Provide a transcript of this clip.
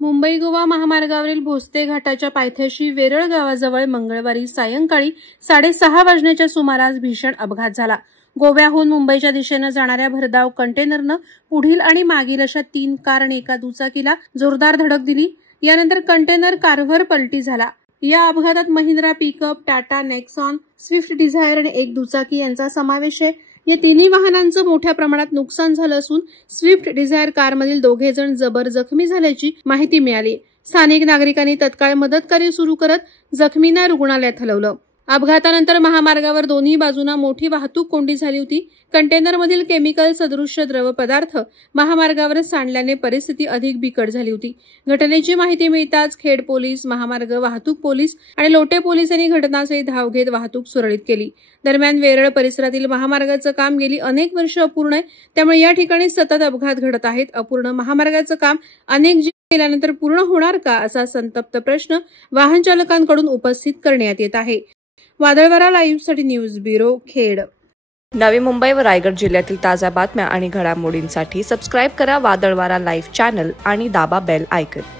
मुंबई गोवा महामार्गावरील भोसते घाटाच्या पायथ्याशी वेरळ गावाजवळ मंगळवारी सायंकाळी 6:30 वाजण्याच्या सुमारास भीषण अपघात झाला। गोव्याहून मुंबईच्या दिशेने जाणाऱ्या भरधाव कंटेनरनं पुढील आणि मागील अशा 3 कार आणि एका दुचाकीला जोरदार धडक दिली। यानंतर कंटेनर कारवर पलटी झाला। या अपघातात Mahindra pickup, Tata Nexon, Swift Dzire आणि एक दुचाकी यांचा समावेश आहे। या तिन्ही वाहनांचं मोठ्या प्रमाणात नुकसान झालं असून स्विफ्ट डिझायर कारमधील 2 जण जबर जखमी झाल्याची माहिती मिळाली। स्थानिक नागरिकांनी तत्काळ मदतकार्य सुरू करत जखमींना रुग्णालयात हलवलं। अपघातानंतर महामार्गावर दोन्ही बाजूंना मोठी वाहतूक कोंडी झाली होती। कंटेनरमधील केमिकल सदृश्य द्रव पदार्थ महामार्गावर सांडल्याने परिस्थिती अधिक बिकट झाली होती। घटनेची माहिती मिळताच खेड पोलीस, महामार्ग वाहतूक पोलीस आणि लोटे पोलिसांनी घटनास्थळी धाव घेत वाहतूक सुरळीत केली। दरम्यान वेरळ परिसरातील महामार्गाचं काम गेली अनेक वर्ष अपूर्ण आहे, त्यामुळे या ठिकाणी सतत अपघात घडत आहेत। अपूर्ण महामार्गाचं काम अनेक जीव गेल्यानंतर पूर्ण होणार का, असा संतप्त प्रश्न वाहन चालकांकडून उपस्थित करण्यात येत आहे। वादळवारा लाईव्हसाठी न्यूज ब्युरो, खेड। नवी मुंबई व रायगड जिल्ह्यातील ताज्या बातम्या आणि घडामोडींसाठी सबस्क्राईब करा वादळवारा लाईव्ह चॅनल आणि दाबा बेल आयकॉन।